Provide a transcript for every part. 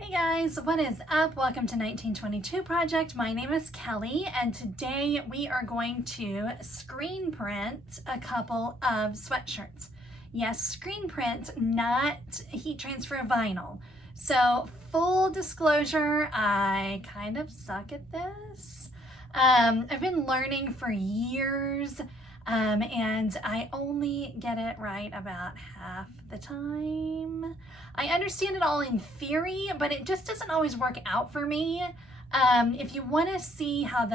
Hey guys, what is up? Welcome to 1922 Project. My name is Kelly, and today we are going to screen print a couple of sweatshirts. Yes, screen print, not heat transfer vinyl. So full disclosure, I kind of suck at this. I've been learning for years, and I only get it right about half the time. I understand it all in theory, but it just doesn't always work out for me. If you want to see how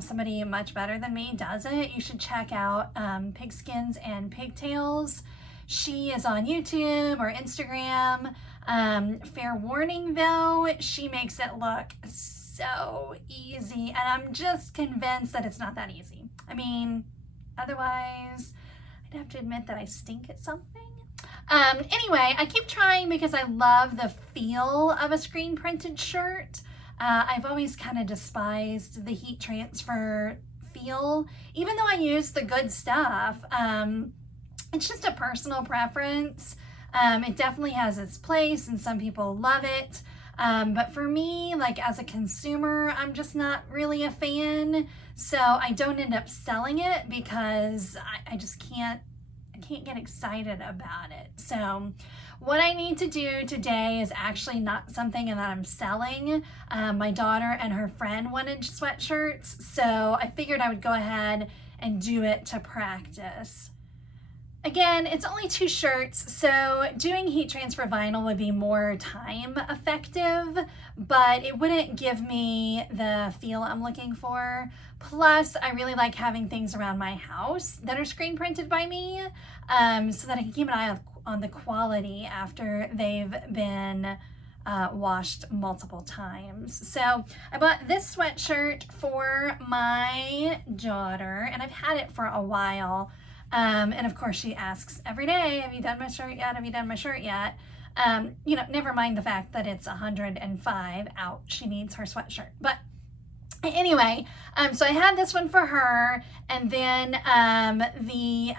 somebody much better than me does it, you should check out Pigskins and Pigtails. She is on YouTube or Instagram. Fair warning though, she makes it look so easy, and I'm just convinced that it's not that easy. I mean, otherwise, I'd have to admit that I stink at something. Anyway, I keep trying because I love the feel of a screen printed shirt. I've always kind of despised the heat transfer feel, even though I use the good stuff. It's just a personal preference. It definitely has its place and some people love it. But for me, like as a consumer, I'm just not really a fan. So I don't end up selling it because I just can't get excited about it. So what I need to do today is actually not something that I'm selling. My daughter and her friend wanted sweatshirts, so I figured I would go ahead and do it to practice. Again, it's only 2 shirts, so doing heat transfer vinyl would be more time effective, but it wouldn't give me the feel I'm looking for. Plus, I really like having things around my house that are screen printed by me, so that I can keep an eye on the quality after they've been washed multiple times. So I bought this sweatshirt for my daughter, and I've had it for a while. And of course she asks every day, have you done my shirt yet? Have you done my shirt yet? Never mind the fact that it's 105 out. She needs her sweatshirt. But anyway, so I had this one for her, and then the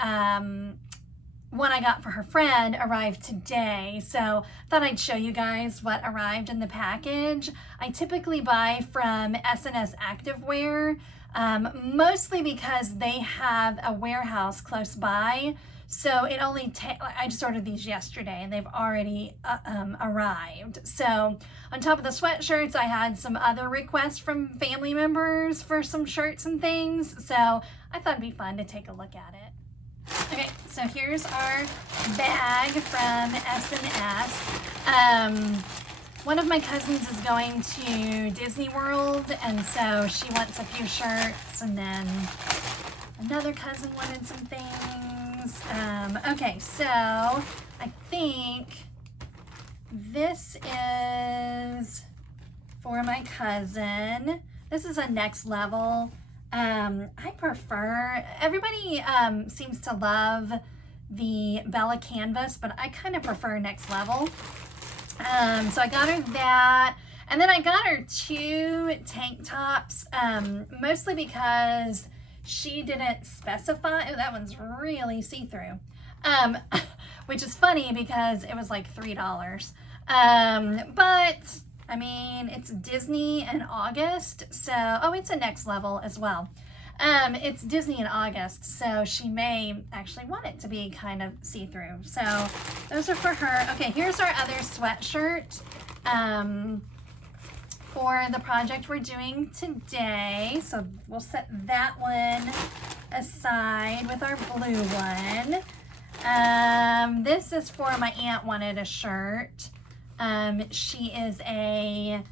one I got for her friend arrived today. So thought I'd show you guys what arrived in the package. I typically buy from S&S Activewear, mostly because they have a warehouse close by. So it only I just ordered these yesterday and they've already arrived. So on top of the sweatshirts, I had some other requests from family members for some shirts and things. So I thought it'd be fun to take a look at it. Okay, so here's our bag from S&S. One of my cousins is going to Disney World, and so she wants a few shirts, and then another cousin wanted some things. Okay, so I think this is for my cousin. This is a Next Level. I prefer, everybody seems to love the Bella canvas, but I kind of prefer Next Level. So I got her that, and then I got her 2 tank tops, mostly because she didn't specify. Oh, that one's really see-through, which is funny because it was like $3. But I mean, it's Disney in August, so, oh, it's a Next Level as well. It's Disney in August, so she may actually want it to be kind of see-through. So those are for her. Okay, here's our other sweatshirt for the project we're doing today. So we'll set that one aside with our blue one. This is for my aunt wanted a shirt. She is a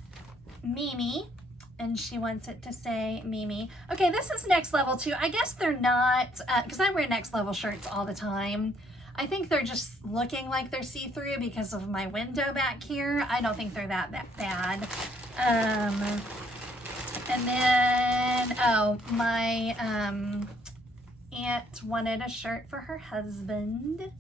Mimi, and she wants it to say Mimi. Okay, this is Next Level too. I guess they're not, because I wear Next Level shirts all the time. I think they're just looking like they're see-through because of my window back here. I don't think they're that bad. And then, oh, my aunt wanted a shirt for her husband.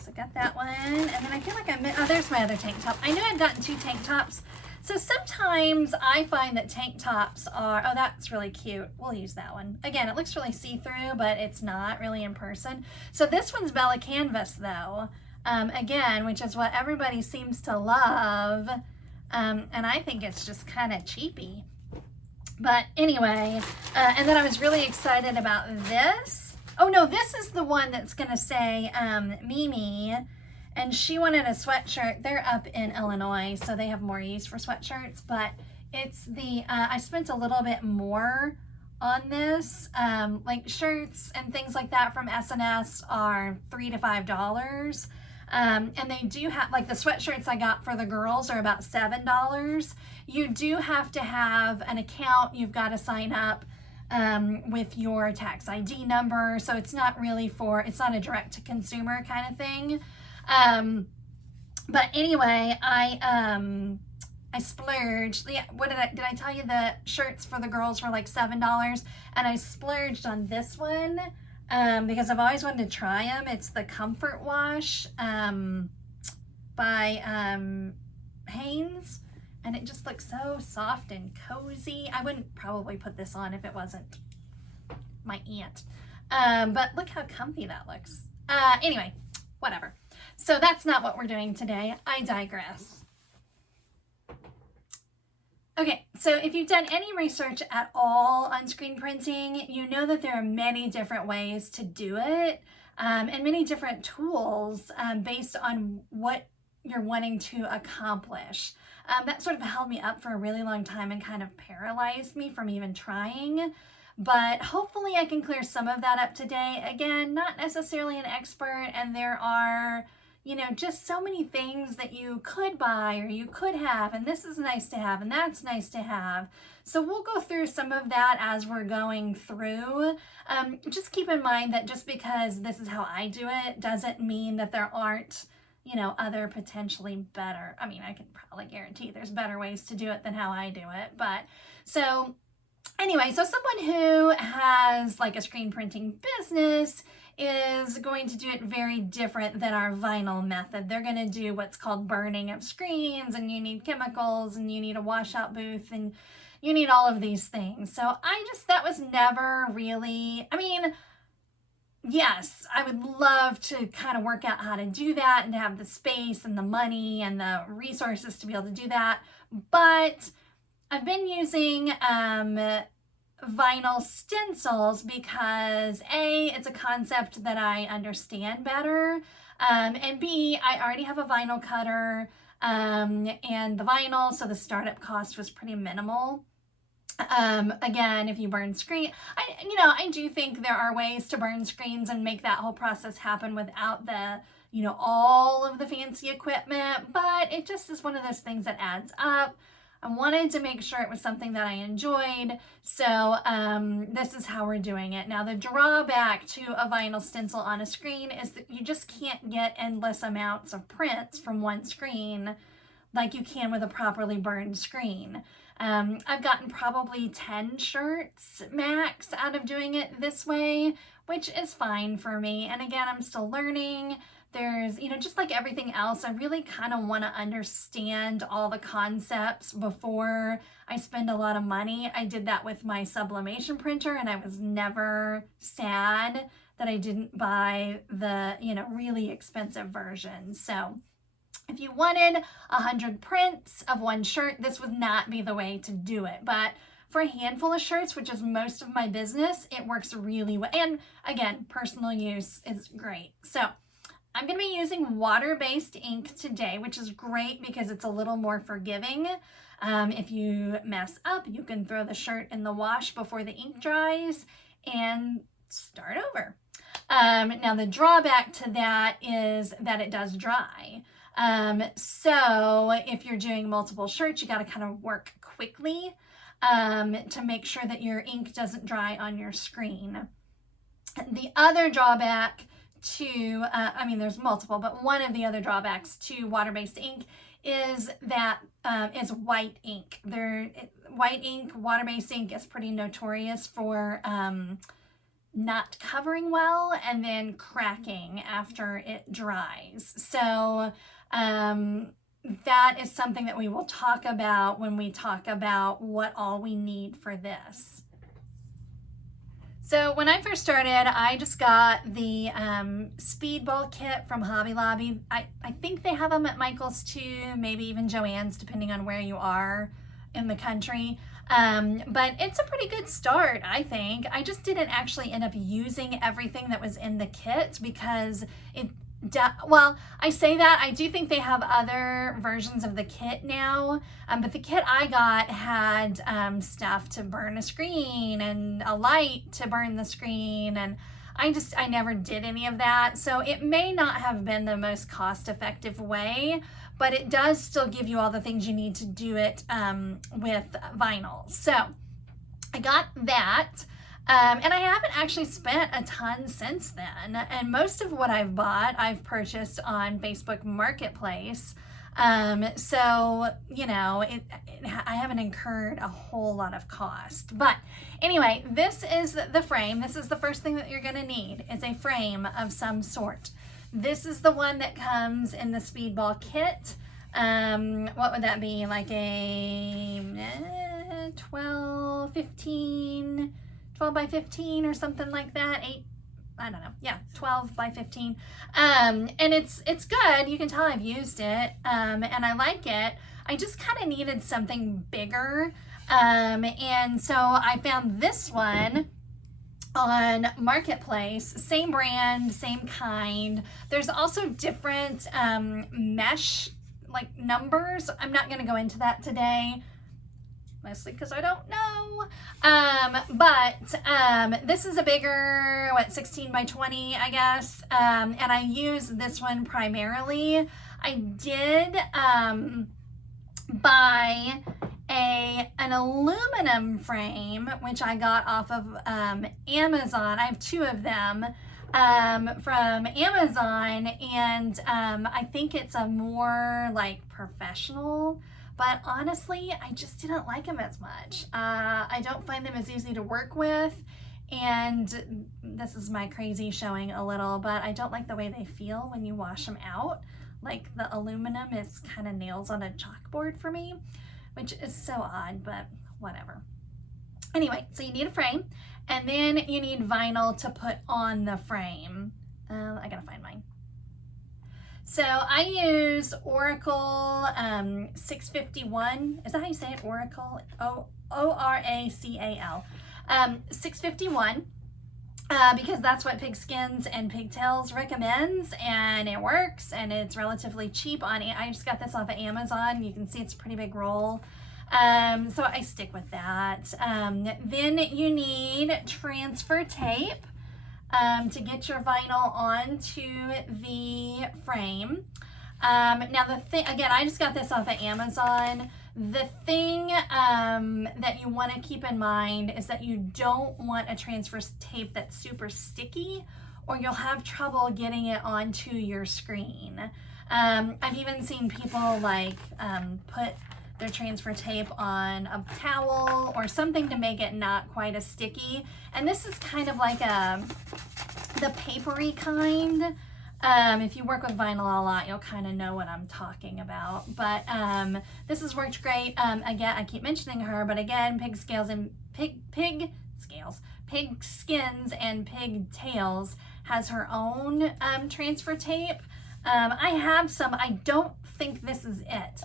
So I got that one, and then I feel like oh, there's my other tank top. I knew I'd gotten 2 tank tops. So sometimes I find that tank tops are, oh, that's really cute. We'll use that one. Again, it looks really see-through, but it's not really in person. So this one's Bella Canvas though. again, which is what everybody seems to love. And I think it's just kind of cheapy. But anyway, and then I was really excited about this. Oh no, this is the one that's gonna say Mimi, and she wanted a sweatshirt. They're up in Illinois, so they have more use for sweatshirts, but it's the, I spent a little bit more on this. Like shirts and things like that from S&S are $3 to $5. And they do have, like the sweatshirts I got for the girls are about $7. You do have to have an account. You've got to sign up with your tax ID number. So it's not really for, it's not a direct to consumer kind of thing. But anyway, I splurged. Yeah, what did I tell you? The shirts for the girls were like $7, and I splurged on this one because I've always wanted to try them. It's the Comfort Wash by Hanes, and it just looks so soft and cozy. I wouldn't probably put this on if it wasn't my aunt, but look how comfy that looks. Anyway, whatever. So that's not what we're doing today. I digress. Okay, so if you've done any research at all on screen printing, you know that there are many different ways to do it and many different tools based on what you're wanting to accomplish. That sort of held me up for a really long time and kind of paralyzed me from even trying. But hopefully I can clear some of that up today. Again, not necessarily an expert, and there are, you know, just so many things that you could buy or you could have, and this is nice to have and that's nice to have. So we'll go through some of that as we're going through. Just keep in mind that just because this is how I do it doesn't mean that there aren't, you know, other potentially better. I mean, I can probably guarantee there's better ways to do it than how I do it. But so anyway, so someone who has like a screen printing business is going to do it very different than our vinyl method. They're going to do what's called burning of screens, and you need chemicals, and you need a washout booth, and you need all of these things. So that was never really, I mean, yes, I would love to kind of work out how to do that and to have the space and the money and the resources to be able to do that. But I've been using vinyl stencils because A, it's a concept that I understand better, and B, I already have a vinyl cutter and the vinyl, so the startup cost was pretty minimal. Again, if you burn screen, I do think there are ways to burn screens and make that whole process happen without the, you know, all of the fancy equipment, but it just is one of those things that adds up. I wanted to make sure it was something that I enjoyed, so this is how we're doing it. Now, the drawback to a vinyl stencil on a screen is that you just can't get endless amounts of prints from one screen like you can with a properly burned screen. I've gotten probably 10 shirts max out of doing it this way, which is fine for me. And again, I'm still learning. There's, you know, just like everything else, I really kind of want to understand all the concepts before I spend a lot of money. I did that with my sublimation printer, and I was never sad that I didn't buy the, you know, really expensive version. So if you wanted 100 prints of one shirt, this would not be the way to do it. But for a handful of shirts, which is most of my business, it works really well. And again, personal use is great. So I'm going to be using water-based ink today, which is great because it's a little more forgiving. If you mess up, you can throw the shirt in the wash before the ink dries and start over. Now, the drawback to that is that it does dry. So if you're doing multiple shirts, you got to kind of work quickly to make sure that your ink doesn't dry on your screen. The other drawback to, there's multiple, but one of the other drawbacks to water-based ink is that is white ink. White ink, water-based ink is pretty notorious for not covering well and then cracking after it dries. So that is something that we will talk about when we talk about what all we need for this. So when I first started, I just got the speedball kit from Hobby Lobby. I think they have them at Michael's too, maybe even Joann's, depending on where you are in the country. But it's a pretty good start, I think. I just didn't actually end up using everything that was in the kit because well, I say that, I do think they have other versions of the kit now, but the kit I got had stuff to burn a screen and a light to burn the screen, and I never did any of that, so it may not have been the most cost-effective way, but it does still give you all the things you need to do it with vinyl. So I got that. And I haven't actually spent a ton since then. And most of what I've bought, I've purchased on Facebook Marketplace. So, you know, I haven't incurred a whole lot of cost. But anyway, this is the frame. This is the first thing that you're going to need, is a frame of some sort. This is the one that comes in the speedball kit. What would that be? Like a 12 by 15 or something like that. I don't know. Yeah, 12 by 15. And it's good. You can tell I've used it. And I like it. I just kind of needed something bigger. And so I found this one on Marketplace. Same brand, same kind. There's also different mesh like numbers. I'm not going to go into that today, mostly because I don't know. But this is a bigger, 16 by 20, I guess. And I use this one primarily. I did buy an aluminum frame, which I got off of Amazon. I have two of them from Amazon, and I think it's a more like professional, but honestly, I just didn't like them as much. I don't find them as easy to work with, and this is my crazy showing a little, but I don't like the way they feel when you wash them out. Like the aluminum is kind of nails on a chalkboard for me, which is so odd, but whatever. Anyway, so you need a frame, and then you need vinyl to put on the frame. I gotta find mine. So I use Oracle 651. Is that how you say it? Oracle? O-R-A-C-A-L. 651. Because that's what Pigskins and Pigtails recommends, and it works, and it's relatively cheap on it. I just got this off of Amazon. You can see it's a pretty big roll. So I stick with that. Then you need transfer tape to get your vinyl onto the frame. Now the thing, again, I just got this off of Amazon. The thing that you want to keep in mind is that you don't want a transfer tape that's super sticky, or you'll have trouble getting it onto your screen. I've even seen people like put their transfer tape on a towel or something to make it not quite as sticky. And this is kind of like the papery kind. If you work with vinyl a lot, you'll kind of know what I'm talking about. But this has worked great. Again, I keep mentioning her, but again, Pigskins and Pigtails has her own transfer tape. I have some. I don't think this is it.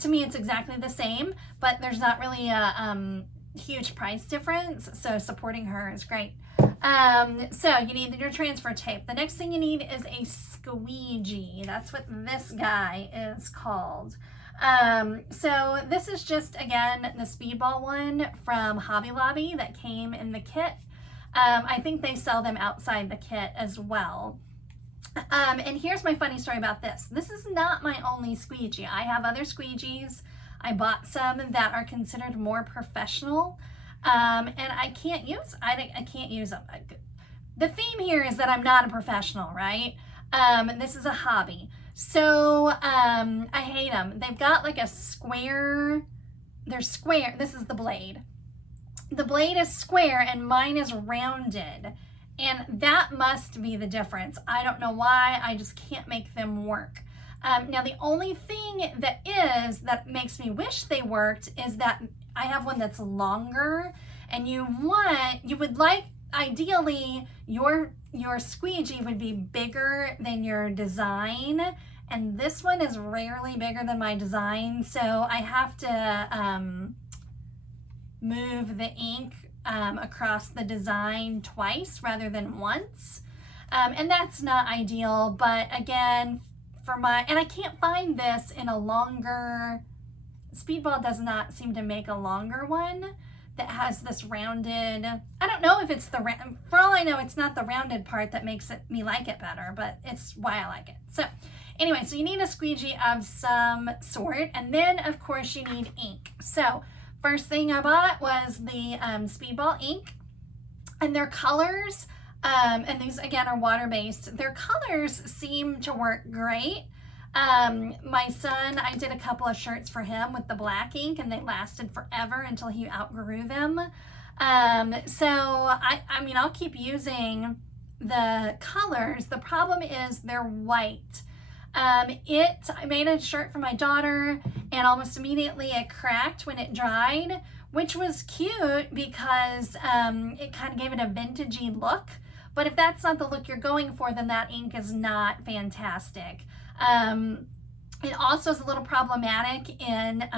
To me, it's exactly the same, but there's not really a huge price difference, so supporting her is great. So you need your transfer tape. The next thing you need is a squeegee. That's what this guy is called. So this is just, again, the speedball one from Hobby Lobby that came in the kit. I think they sell them outside the kit as well. And here's my funny story about this. This is not my only squeegee. I have other squeegees. I bought some that are considered more professional. And I can't use them. The theme here is that I'm not a professional, right? This is a hobby. So I hate them. They've got like a square, they're square. This is the blade. The blade is square and mine is rounded. And that must be the difference. I don't know why, I just can't make them work. Now the only thing that makes me wish they worked is that I have one that's longer, and you would like ideally your squeegee would be bigger than your design, and this one is rarely bigger than my design, so I have to move the ink across the design twice rather than once, and that's not ideal. But again, and I can't find this in a longer, Speedball does not seem to make a longer one that has this rounded, I don't know if it's for all I know, it's not the rounded part that makes me like it better, but it's why I like it. So anyway, so you need a squeegee of some sort, and then of course you need ink. So first thing I bought was the Speedball ink, and their colors, and these again are water-based, their colors seem to work great. My son, I did a couple of shirts for him with the black ink, and they lasted forever until he outgrew them. So I mean, I'll keep using the colors. The problem is they're white. I made a shirt for my daughter, and almost immediately it cracked when it dried, which was cute because it kind of gave it a vintagey look. But if that's not the look you're going for, then that ink is not fantastic. It also is a little problematic in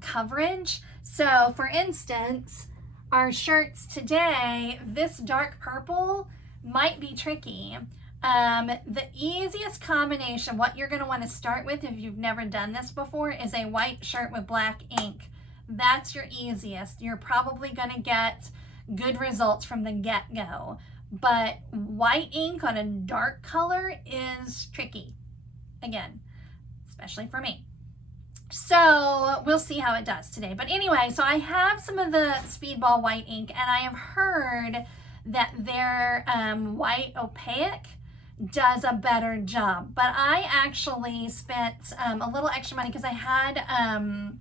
coverage. So for instance, our shirts today, this dark purple might be tricky. The easiest combination, what you're going to want to start with if you've never done this before, is a white shirt with black ink. That's your easiest. You're probably going to get good results from the get-go. But white ink on a dark color is tricky. Again, especially for me. So we'll see how it does today. But anyway, so I have some of the Speedball white ink, and I have heard that their white opaque does a better job. But I actually spent a little extra money because I had I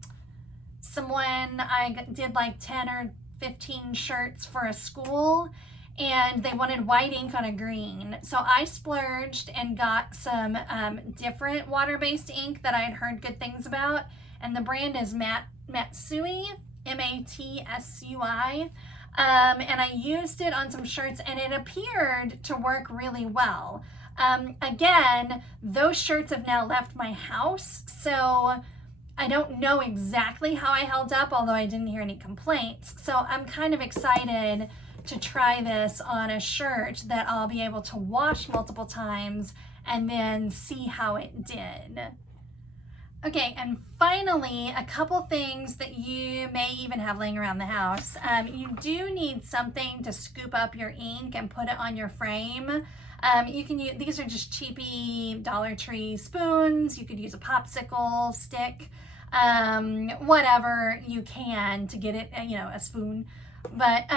did like 10 or 15 shirts for a school, and they wanted white ink on a green. So I splurged and got some different water-based ink that I had heard good things about. And the brand is Matsui, M-A-T-S-U-I. And I used it on some shirts, and it appeared to work really well. Again, those shirts have now left my house, so I don't know exactly how I held up, although I didn't hear any complaints. So I'm kind of excited to try this on a shirt that I'll be able to wash multiple times and then see how it did. Okay, and finally, a couple things that you may even have laying around the house. You do need something to scoop up your ink and put it on your frame. You can use, these are just cheapy Dollar Tree spoons. You could use a popsicle stick, whatever you can to get it, a spoon. But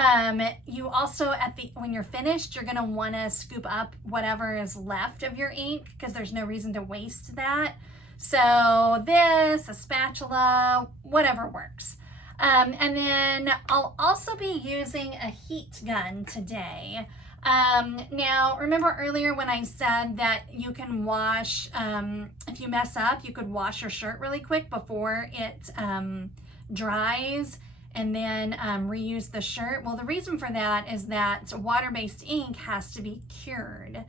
you also, when you're finished, you're gonna wanna scoop up whatever is left of your ink because there's no reason to waste that. So this, a spatula, whatever works. And then I'll also be using a heat gun today. Now, remember earlier when I said that you can wash, if you mess up, you could wash your shirt really quick before it dries and then reuse the shirt? Well, the reason for that is that water-based ink has to be cured.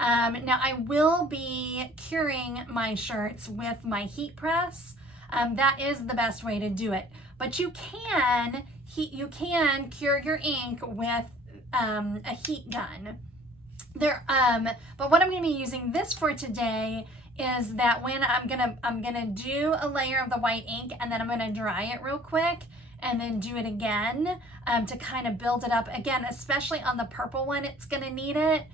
Now, I will be curing my shirts with my heat press. That is the best way to do it. But you can cure your ink with a heat gun. But what I'm going to be using this for today is that when I'm gonna do a layer of the white ink, and then I'm gonna dry it real quick and then do it again to kind of build it up again, especially on the purple one. It's gonna need it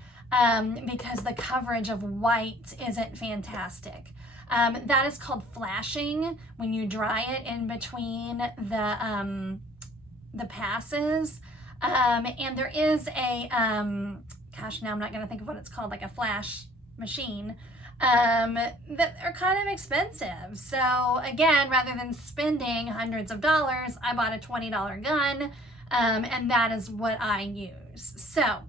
because the coverage of white isn't fantastic. That is called flashing, when you dry it in between the passes. And there is a, gosh, now I'm not gonna think of what it's called, like a flash machine, that are kind of expensive. So again, rather than spending hundreds of dollars, I bought a $20 gun, and that is what I use. So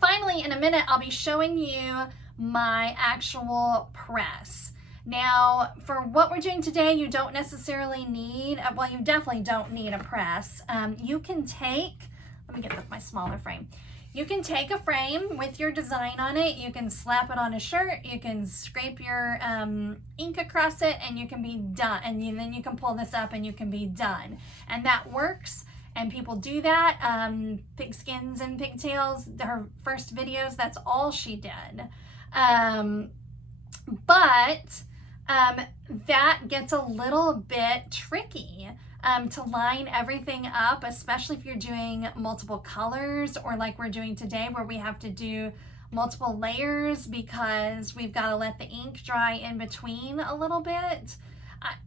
finally, in a minute, I'll be showing you my actual press. Now, for what we're doing today, you don't necessarily need, well, you definitely don't need a press. You can take let me get my smaller frame. You can take a frame with your design on it. You can slap it on a shirt. You can scrape your ink across it and you can be done. And then you can pull this up and you can be done. And that works. And people do that. Pigskins and Pigtails, her first videos, that's all she did. But that gets a little bit tricky. To line everything up, especially if you're doing multiple colors or like we're doing today where we have to do multiple layers because we've got to let the ink dry in between a little bit.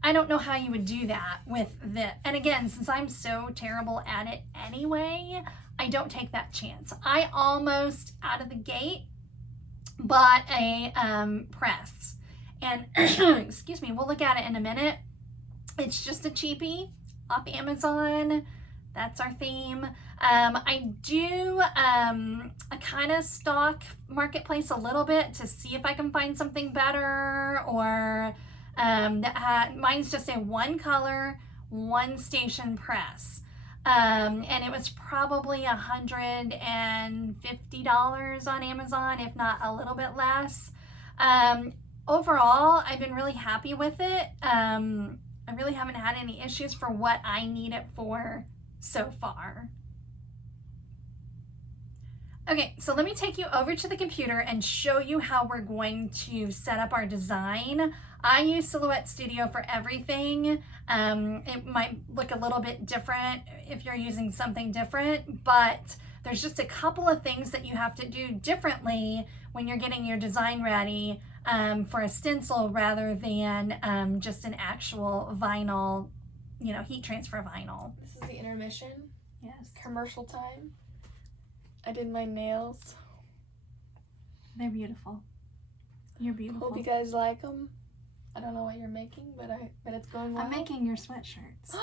I don't know how you would do that with this. And again, since I'm so terrible at it anyway, I don't take that chance. I almost out of the gate bought a press. And excuse me, we'll look at it in a minute. It's just a cheapie off Amazon. That's our theme. I do a kind of stock marketplace a little bit to see if I can find something better, or mine's just a one color, one station press. And it was probably $150 on Amazon, if not a little bit less. Overall, I've been really happy with it. I really haven't had any issues for what I need it for so far. Okay, so let me take you over to the computer and show you how we're going to set up our design. I use Silhouette Studio for everything. It might look a little bit different if you're using something different, but there's just a couple of things that you have to do differently when you're getting your design ready for a stencil rather than just an actual vinyl, heat transfer vinyl. This is the intermission. Yes. Commercial time. I did my nails. They're beautiful. You're beautiful. Hope you guys like them. I don't know what you're making, but it's going well. I'm making your sweatshirts.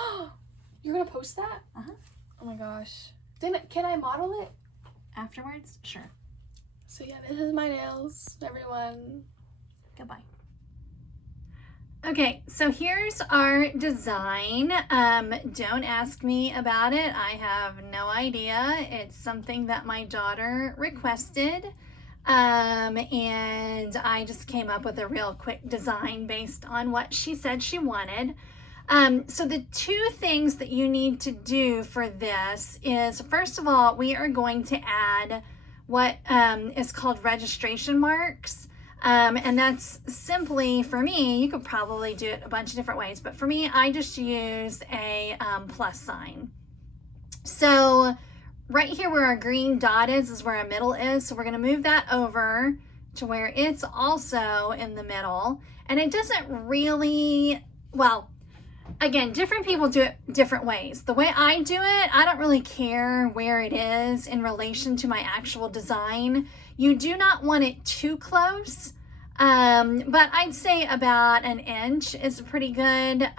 You're gonna post that? Uh-huh. Oh my gosh. Can I model it? Afterwards? Sure. So yeah, this is my nails, everyone. Goodbye. Okay, so here's our design. Don't ask me about it. I have no idea. It's something that my daughter requested. And I just came up with a real quick design based on what she said she wanted. So the two things that you need to do for this is, first of all, we are going to add what is called registration marks. And that's simply, for me, you could probably do it a bunch of different ways, but for me, I just use a plus sign. So right here where our green dot is where our middle is. So we're going to move that over to where it's also in the middle. And it doesn't really, well, again, different people do it different ways. The way I do it, I don't really care where it is in relation to my actual design. You do not want it too close, but I'd say about an inch is a pretty good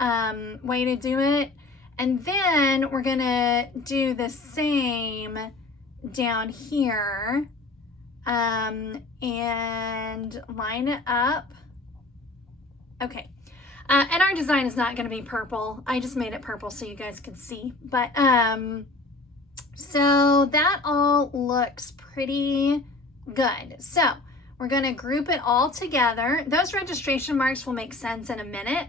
way to do it. And then we're gonna do the same down here and line it up. Okay. And our design is not going to be purple. I just made it purple so you guys could see. But so that all looks pretty good. So we're going to group it all together. Those registration marks will make sense in a minute.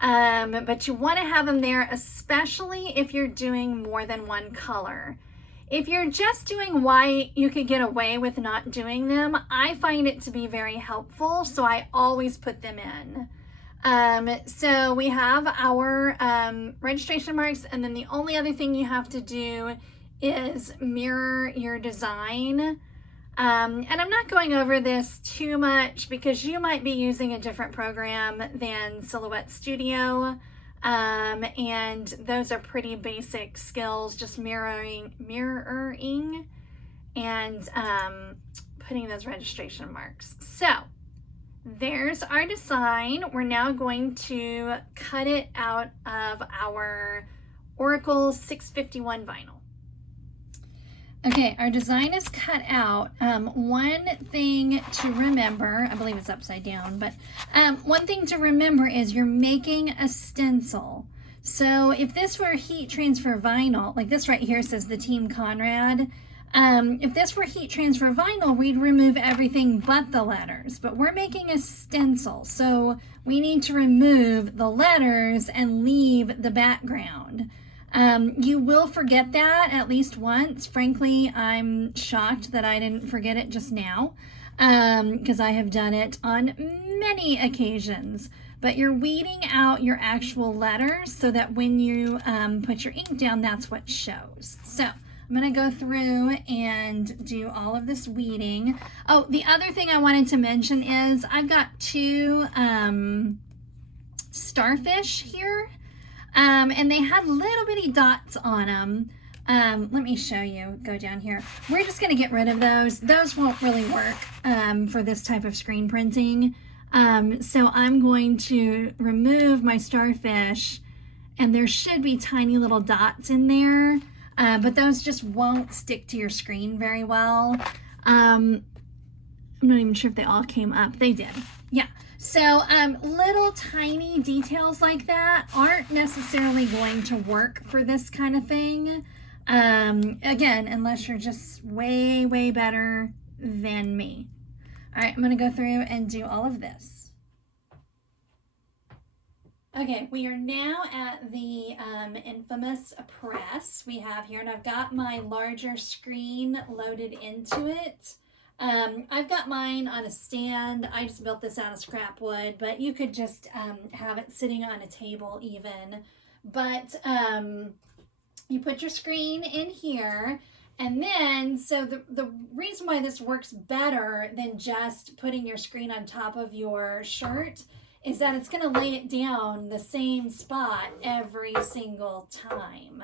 But you want to have them there, especially if you're doing more than one color. If you're just doing white, you could get away with not doing them. I find it to be very helpful, so I always put them in. So we have our registration marks, and then the only other thing you have to do is mirror your design. And I'm not going over this too much because you might be using a different program than Silhouette Studio. And those are pretty basic skills, just mirroring and putting those registration marks. So there's our design. We're now going to cut it out of our Oracle 651 vinyl. Okay, our design is cut out. One thing to remember, I believe it's upside down, but one thing to remember is you're making a stencil. So if this were heat transfer vinyl, like this right here says the Team Conrad, if this were heat transfer vinyl, we'd remove everything but the letters, but we're making a stencil, so we need to remove the letters and leave the background. You will forget that at least once. Frankly, I'm shocked that I didn't forget it just now, because I have done it on many occasions. But you're weeding out your actual letters so that when you put your ink down, that's what shows. So I'm going to go through and do all of this weeding. Oh, the other thing I wanted to mention is I've got two starfish here, and they had little bitty dots on them. Let me show you. Go down here. We're just going to get rid of those. Those won't really work for this type of screen printing. So I'm going to remove my starfish, and there should be tiny little dots in there, but those just won't stick to your screen very well. I'm not even sure if they all came up. They did. Yeah. So little tiny details like that aren't necessarily going to work for this kind of thing. Again, unless you're just way, way better than me. All right, I'm going to go through and do all of this. Okay, we are now at the infamous press we have here, and I've got my larger screen loaded into it. I've got mine on a stand. I just built this out of scrap wood, but you could just have it sitting on a table even. But you put your screen in here, and then, so the reason why this works better than just putting your screen on top of your shirt is that it's going to lay it down the same spot every single time.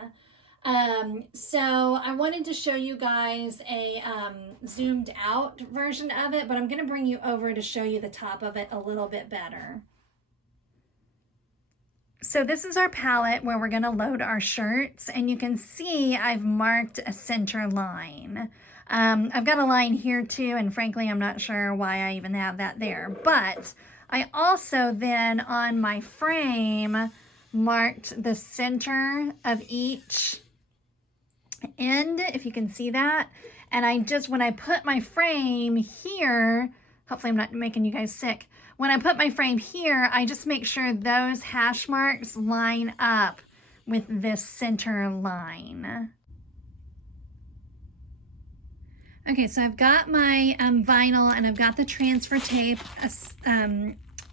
So I wanted to show you guys a zoomed out version of it, but I'm going to bring you over to show you the top of it a little bit better. So this is our palette where we're going to load our shirts, and you can see I've marked a center line. I've got a line here too, and frankly I'm not sure why I even have that there, but I also then on my frame marked the center of each end, if you can see that. And I just, when I put my frame here, hopefully I'm not making you guys sick, when I put my frame here, I just make sure those hash marks line up with this center line. Okay, so I've got my vinyl, and I've got the transfer tape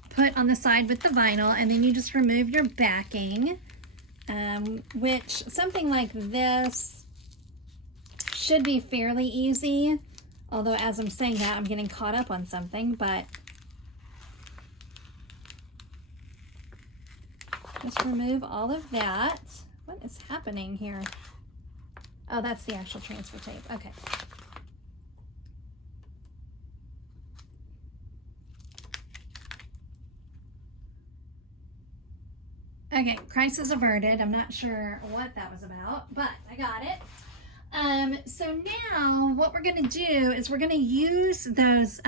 put on the side with the vinyl, and then you just remove your backing, which something like this should be fairly easy, although as I'm saying that, I'm getting caught up on something, but just remove all of that. What is happening here? Oh, that's the actual transfer tape. Okay. Okay, crisis averted. I'm not sure what that was about, but I got it. So now what we're going to do is we're going to use those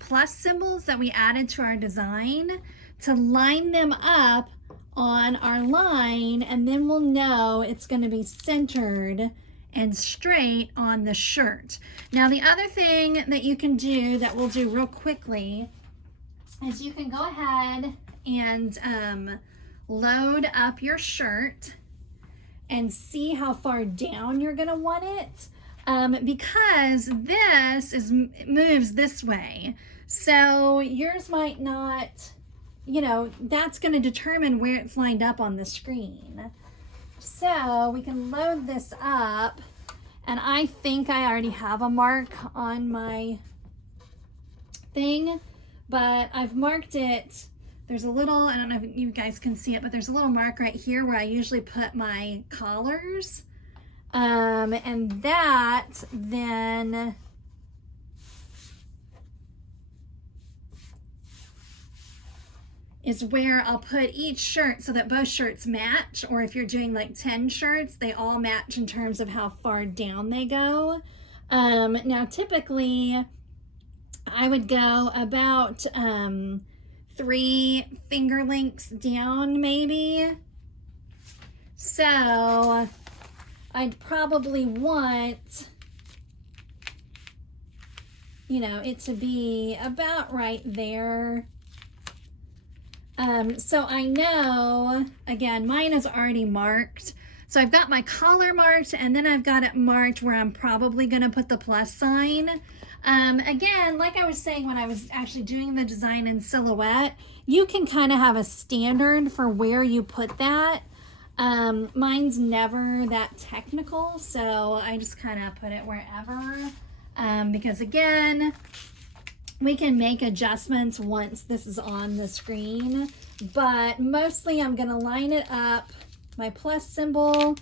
plus symbols that we added to our design to line them up on our line, and then we'll know it's going to be centered and straight on the shirt. Now the other thing that you can do that we'll do real quickly is you can go ahead and load up your shirt and see how far down you're going to want it, because this moves this way, so yours might not, you know, that's going to determine where it's lined up on the screen. So we can load this up, and I think I already have a mark on my thing, but I've marked it. There's a little, I don't know if you guys can see it, but there's a little mark right here where I usually put my collars. And that then is where I'll put each shirt so that both shirts match, or if you're doing like 10 shirts, they all match in terms of how far down they go. Now typically I would go about 3 finger lengths down maybe. So I'd probably want, you know, it to be about right there. So I know, again, mine is already marked. So I've got my collar marked, and then I've got it marked where I'm probably going to put the plus sign. Again, like I was saying when I was actually doing the design in Silhouette, you can kind of have a standard for where you put that. Mine's never that technical, so I just kind of put it wherever. Because again, we can make adjustments once this is on the screen, but mostly I'm going to line it up, my plus symbol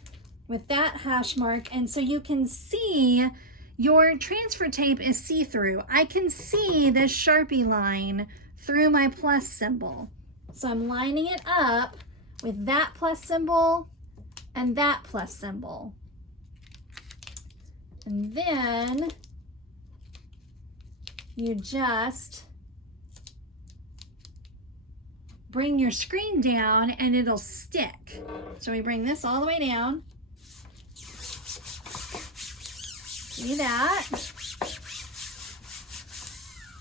with that hash mark, and so you can see your transfer tape is see-through. I can see this Sharpie line through my plus symbol. So I'm lining it up with that plus symbol and that plus symbol. And then you just bring your screen down and it'll stick. So we bring this all the way down. See that?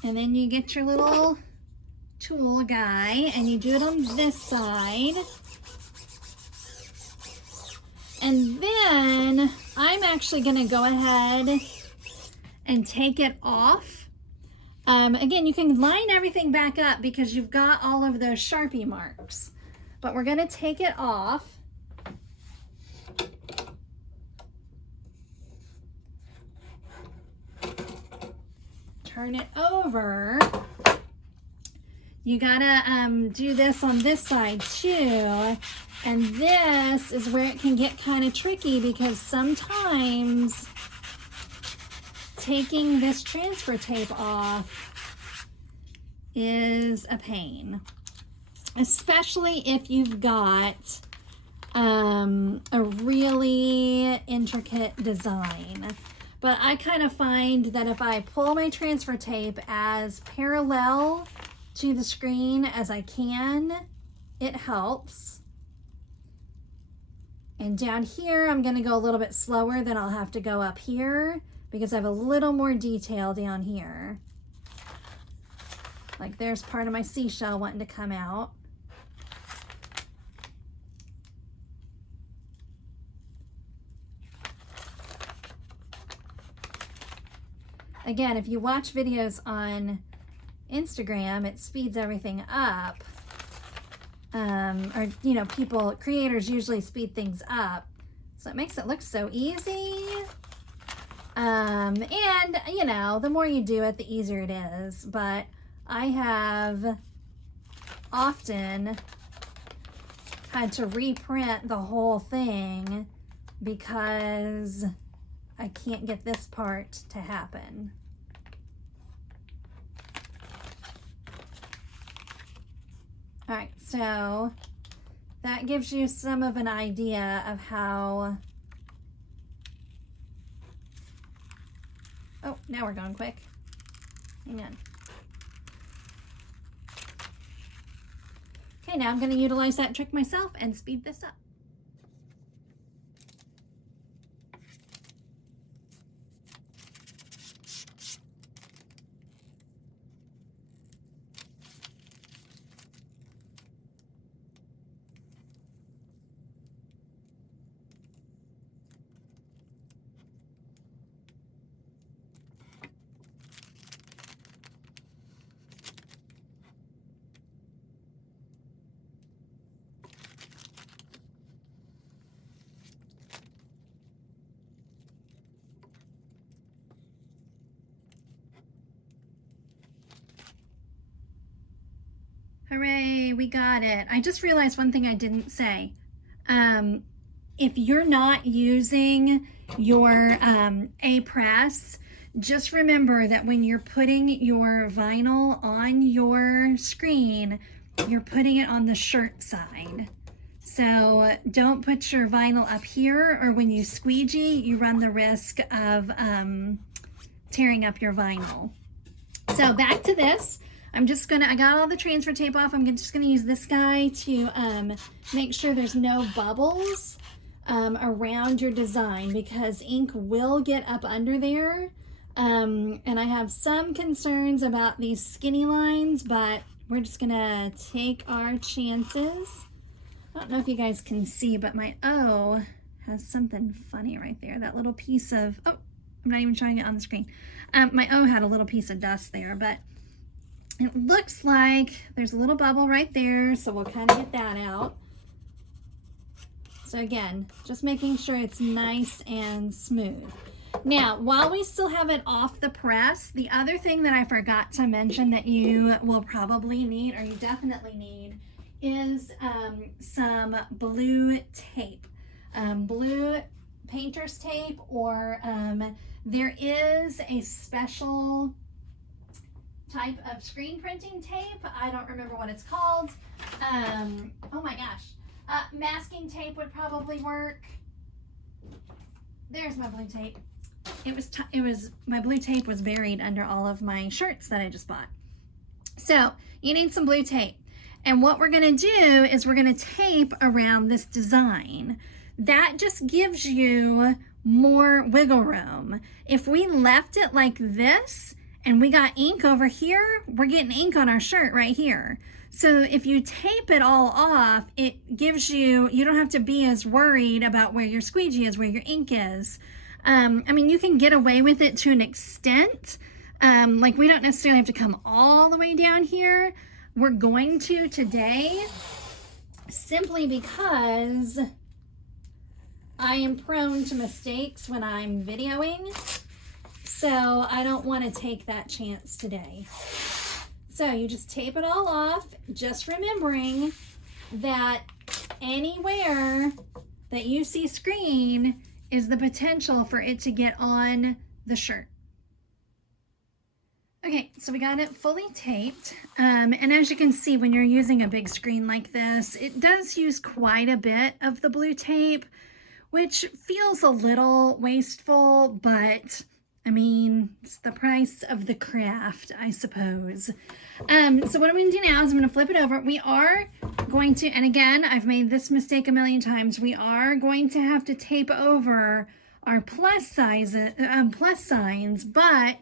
And then you get your little tool guy and you do it on this side. And then I'm actually going to go ahead and take it off. Again, you can line everything back up because you've got all of those Sharpie marks. But we're going to take it off. Turn it over. You gotta do this on this side too. And this is where it can get kind of tricky because sometimes taking this transfer tape off is a pain, especially if you've got a really intricate design. But I kind of find that if I pull my transfer tape as parallel to the screen as I can, it helps. And down here, I'm going to go a little bit slower than I'll have to go up here because I have a little more detail down here. Like there's part of my seashell wanting to come out. Again, if you watch videos on Instagram, it speeds everything up. Or, you know, creators usually speed things up. So it makes it look so easy. And, you know, the more you do it, the easier it is. But I have often had to reprint the whole thing because I can't get this part to happen. All right, so that gives you some of an idea of how, oh, now we're going quick. Hang on. Okay, now I'm going to utilize that trick myself and speed this up. Hooray, we got it. I just realized one thing I didn't say. If you're not using your A-press, just remember that when you're putting your vinyl on your screen, you're putting it on the shirt side. So don't put your vinyl up here, or when you squeegee, you run the risk of tearing up your vinyl. So back to this. I got all the transfer tape off. I'm just gonna use this guy to make sure there's no bubbles around your design, because ink will get up under there. And I have some concerns about these skinny lines, but we're just gonna take our chances. I don't know if you guys can see, but my O has something funny right there. That little piece of, oh, I'm not even showing it on the screen. My O had a little piece of dust there, but it looks like there's a little bubble right there, so we'll kind of get that out. So again, just making sure it's nice and smooth. Now, while we still have it off the press, the other thing that I forgot to mention that you will probably need, or you definitely need, is some blue tape. Blue painter's tape, or there is a special type of screen printing tape. I don't remember what it's called. Oh my gosh. Masking tape would probably work. There's my blue tape. My blue tape was buried under all of my shirts that I just bought. So you need some blue tape. And what we're gonna do is we're gonna tape around this design. That just gives you more wiggle room. If we left it like this and we got ink over here, we're getting ink on our shirt right here. So if you tape it all off, it gives you don't have to be as worried about where your squeegee is, where your ink is. I mean, you can get away with it to an extent. Like, we don't necessarily have to come all the way down here. We're going to today, simply because I am prone to mistakes when I'm videoing. So I don't want to take that chance today. So you just tape it all off, just remembering that anywhere that you see screen is the potential for it to get on the shirt. Okay, so we got it fully taped. And as you can see, when you're using a big screen like this, it does use quite a bit of the blue tape, which feels a little wasteful, but I mean, it's the price of the craft, I suppose. So what I'm going to do now is I'm going to flip it over. We are going to, and again, I've made this mistake a million times, we are going to have to tape over our plus signs, but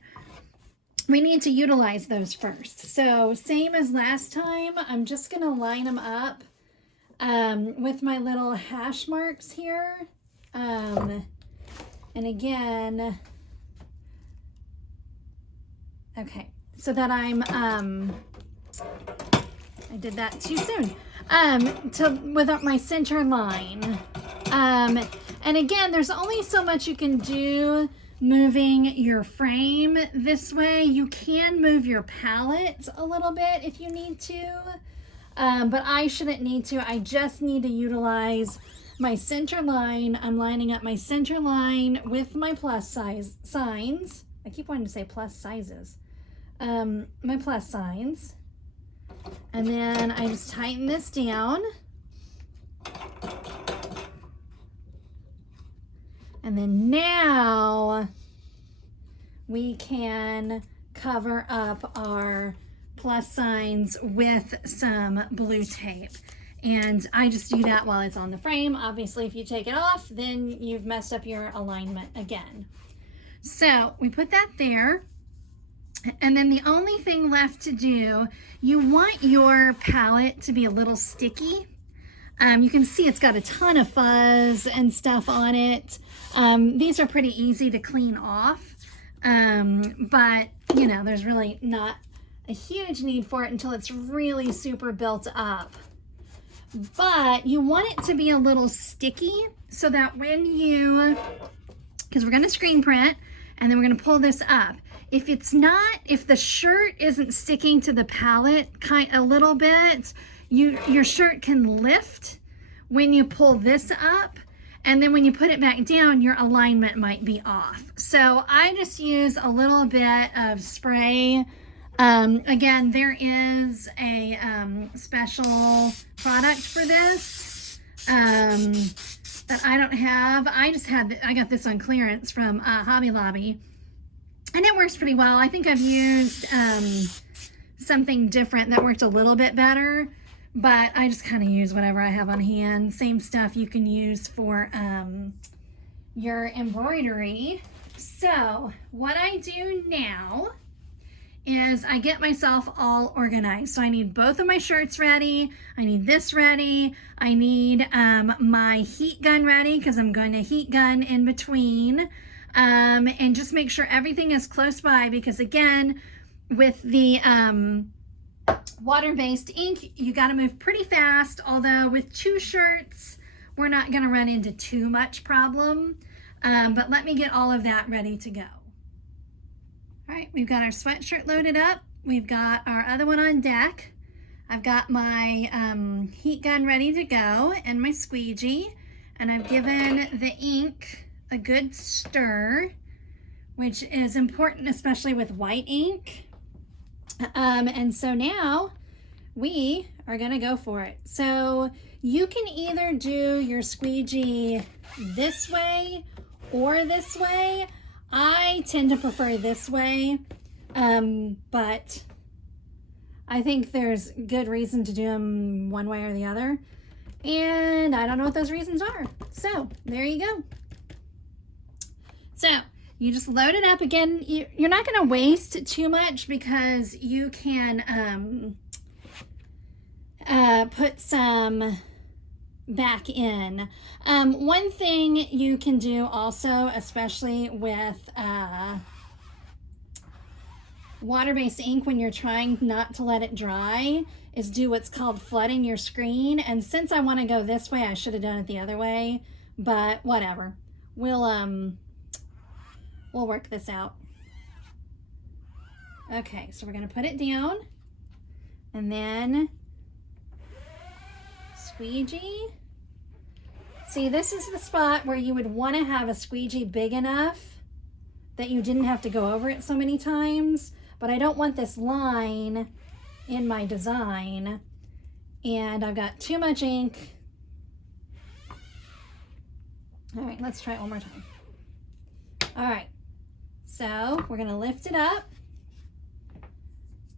we need to utilize those first. So same as last time, I'm just going to line them up with my little hash marks here. And again, okay, so that I did that too soon. With my center line. And again, there's only so much you can do moving your frame this way. You can move your palette a little bit if you need to, but I shouldn't need to. I just need to utilize my center line. I'm lining up my center line with my plus size signs. I keep wanting to say plus sizes. My plus signs. And then I just tighten this down. And then now we can cover up our plus signs with some blue tape. And I just do that while it's on the frame. Obviously, if you take it off, then you've messed up your alignment again. So we put that there. And then the only thing left to do, you want your palette to be a little sticky. You can see it's got a ton of fuzz and stuff on it. These are pretty easy to clean off, but you know, there's really not a huge need for it until it's really super built up. But you want it to be a little sticky so that when you, because we're going to screen print and then we're going to pull this up. If the shirt isn't sticking to the palette a little bit, your shirt can lift when you pull this up, and then when you put it back down, your alignment might be off. So I just use a little bit of spray. Again, there is a special product for this that I don't have. I got this on clearance from Hobby Lobby, and it works pretty well. I think I've used something different that worked a little bit better, but I just kind of use whatever I have on hand. Same stuff you can use for your embroidery. So what I do now is I get myself all organized. So I need both of my shirts ready. I need this ready. I need my heat gun ready because I'm going to heat gun in between. And just make sure everything is close by, because again, with the water-based ink, you got to move pretty fast. Although with 2 shirts, we're not going to run into too much problem. But let me get all of that ready to go. All right, we've got our sweatshirt loaded up. We've got our other one on deck. I've got my heat gun ready to go and my squeegee. And I've given the ink a good stir, which is important, especially with white ink. And so now we are gonna go for it. So you can either do your squeegee this way or this way. I tend to prefer this way, but I think there's good reason to do them one way or the other. And I don't know what those reasons are. So there you go. So you just load it up. Again, you're not going to waste too much because you can put some back in. One thing you can do also, especially with water-based ink when you're trying not to let it dry, is do what's called flooding your screen. And since I want to go this way, I should have done it the other way, but whatever. We'll work this out. Okay, so we're going to put it down and then squeegee. See, this is the spot where you would want to have a squeegee big enough that you didn't have to go over it so many times, but I don't want this line in my design, and I've got too much ink. All right, let's try it one more time. All right, so we're gonna lift it up.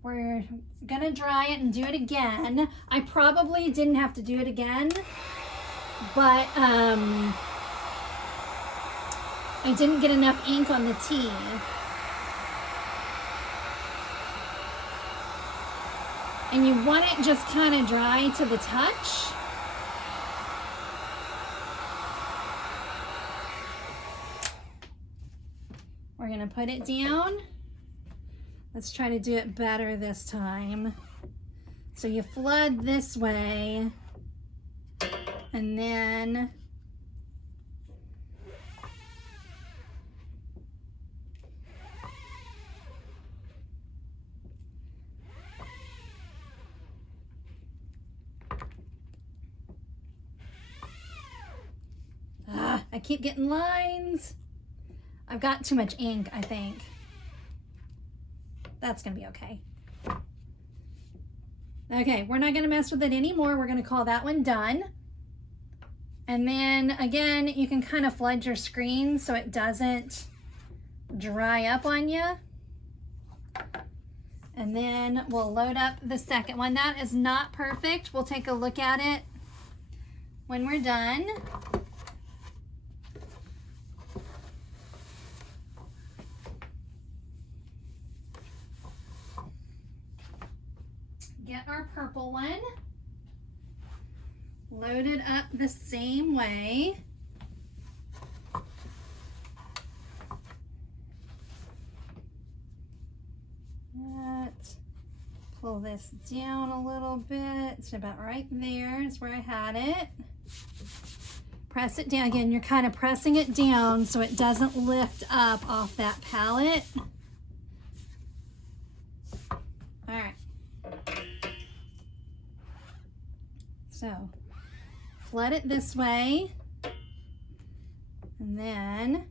We're gonna dry it and do it again. I probably didn't have to do it again, but I didn't get enough ink on the T. And you want it just kind of dry to the touch. We're gonna put it down. Let's try to do it better this time. So you flood this way, and then I keep getting lines. I've got too much ink, I think. That's gonna be okay. Okay, we're not gonna mess with it anymore. We're gonna call that one done. And then again, you can kind of flood your screen so it doesn't dry up on you. And then we'll load up the second one. That is not perfect. We'll take a look at it when we're done. Get our purple one, load it up the same way. Let's pull this down a little bit. It's about right there. It's where I had it. Press it down. Again, you're kind of pressing it down so it doesn't lift up off that palette. All right. So flood it this way, and then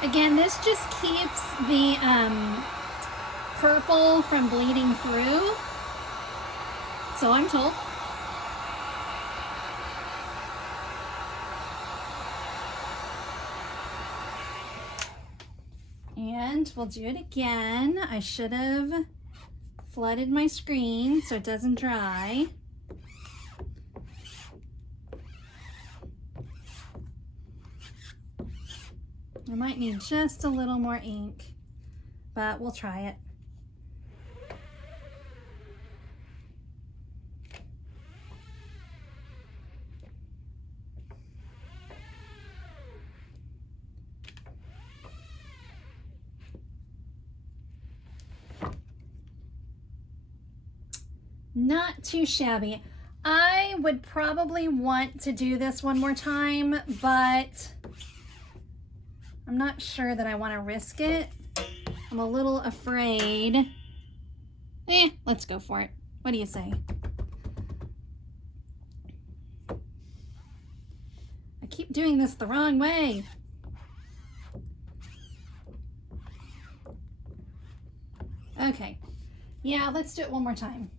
Again, this just keeps the purple from bleeding through, so I'm told. And we'll do it again. I should have flooded my screen so it doesn't dry. I might need just a little more ink, but we'll try it. Not too shabby. I would probably want to do this one more time, but I'm not sure that I want to risk it. I'm a little afraid. Let's go for it. What do you say? I keep doing this the wrong way. Okay. Yeah, let's do it one more time.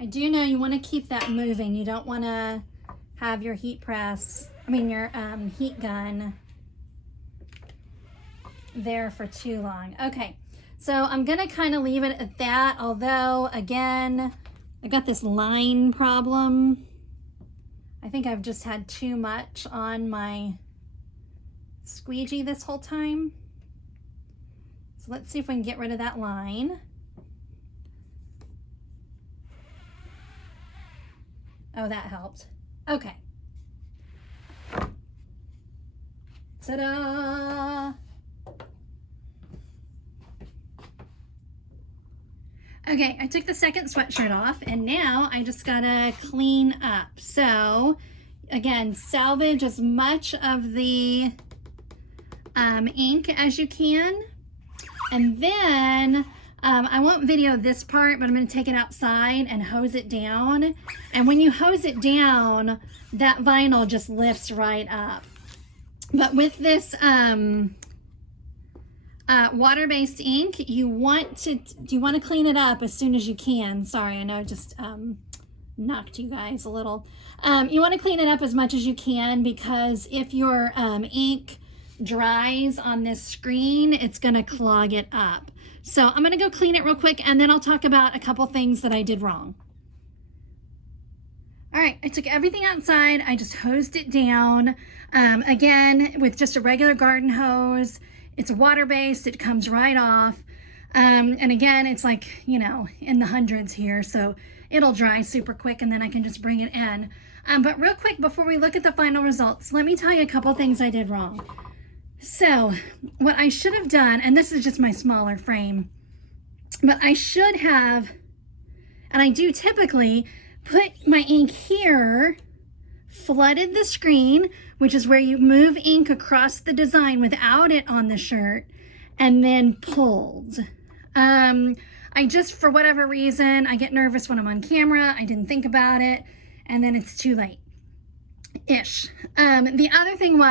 I do know you want to keep that moving. You don't want to have your heat gun there for too long. Okay, so I'm gonna kind of leave it at that, although again, I got this line problem. I think I've just had too much on my squeegee this whole time. So let's see if we can get rid of that line. Oh, that helped. Okay. Ta-da! Okay, I took the second sweatshirt off and now I just gotta clean up. So again, salvage as much of the ink as you can. And then I won't video this part, but I'm going to take it outside and hose it down. And when you hose it down, that vinyl just lifts right up. But with this water-based ink, you want to clean it up as soon as you can. Sorry, I know I just knocked you guys a little. You want to clean it up as much as you can, because if your ink dries on this screen, it's going to clog it up. So I'm going to go clean it real quick, and then I'll talk about a couple things that I did wrong. All right, I took everything outside. I just hosed it down. Again, with just a regular garden hose. It's water-based. It comes right off. And again, it's like, you know, in the hundreds here, so it'll dry super quick, and then I can just bring it in. But real quick, before we look at the final results, let me tell you a couple things I did wrong. So what I should have done, and this is just my smaller frame, but I should have, and I do typically, put my ink here, flooded the screen, which is where you move ink across the design without it on the shirt, and then pulled. I just, for whatever reason, I get nervous when I'm on camera. I didn't think about it, and then it's too late-ish. The other thing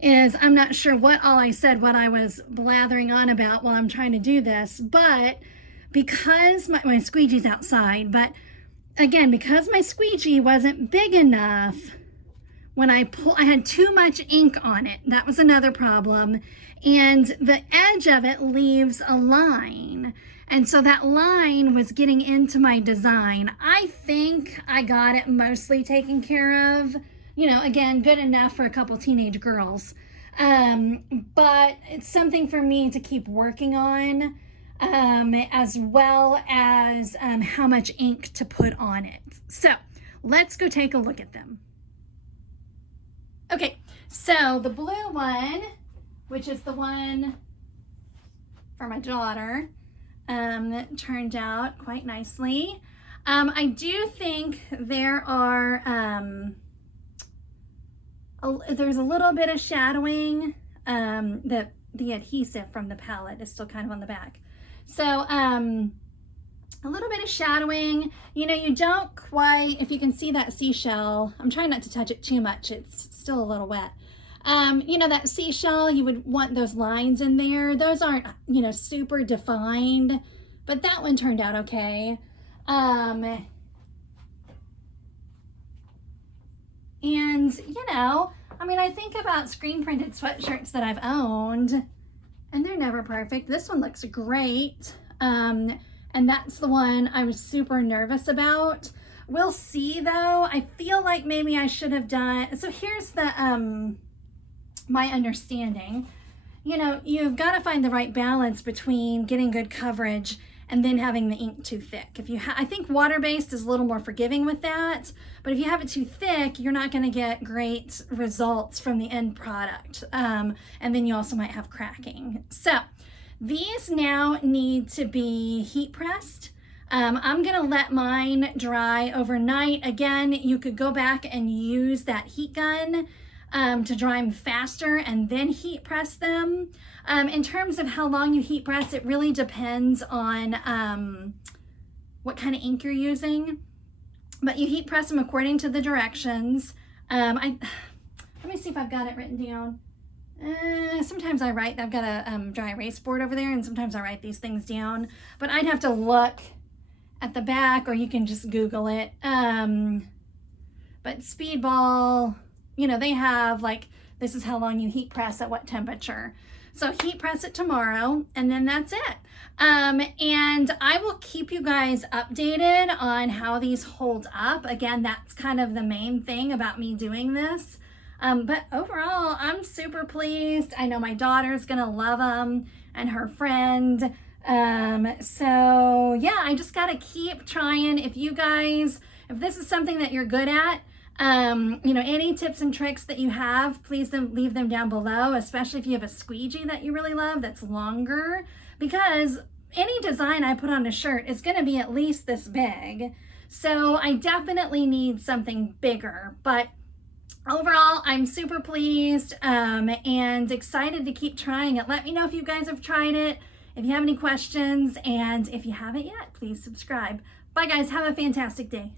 is I'm not sure what all I said, what I was blathering on about while I'm trying to do this, but because my squeegee's outside, but again, because my squeegee wasn't big enough, when I had too much ink on it. That was another problem. And the edge of it leaves a line. And so that line was getting into my design. I think I got it mostly taken care of. You know, again, good enough for a couple teenage girls. But it's something for me to keep working on, as well as how much ink to put on it. So let's go take a look at them. Okay, so the blue one, which is the one for my daughter, turned out quite nicely. I do think there are there's a little bit of shadowing. The adhesive from the palette is still kind of on the back. So a little bit of shadowing. You know, you don't quite, if you can see that seashell, I'm trying not to touch it too much. It's still a little wet. You know, that seashell, you would want those lines in there. Those aren't, you know, super defined, but that one turned out okay. And, you know, I mean, I think about screen printed sweatshirts that I've owned, and they're never perfect. This one looks great. And that's the one I was super nervous about. We'll see though. I feel like maybe I should have done, so here's the, my understanding. You know, you've got to find the right balance between getting good coverage and then having the ink too thick. If you I think water-based is a little more forgiving with that, but if you have it too thick, you're not going to get great results from the end product. And then you also might have cracking. So these now need to be heat pressed. I'm gonna let mine dry overnight. Again, you could go back and use that heat gun to dry them faster and then heat press them. In terms of how long you heat press, it really depends on what kind of ink you're using. But you heat press them according to the directions. Let me see if I've got it written down. Sometimes I write, I've got a dry erase board over there, and sometimes I write these things down. But I'd have to look at the back, or you can just Google it. But Speedball, you know, they have like, this is how long you heat press at what temperature. So heat press it tomorrow, and then that's it. And I will keep you guys updated on how these hold up. Again, that's kind of the main thing about me doing this. But overall, I'm super pleased. I know my daughter's gonna love them, and her friend. So yeah, I just gotta keep trying. If this is something that you're good at, you know, any tips and tricks that you have, please leave them down below, especially if you have a squeegee that you really love that's longer, because any design I put on a shirt is going to be at least this big. So I definitely need something bigger, but overall, I'm super pleased and excited to keep trying it. Let me know if you guys have tried it, if you have any questions, and if you haven't yet, please subscribe. Bye guys, have a fantastic day.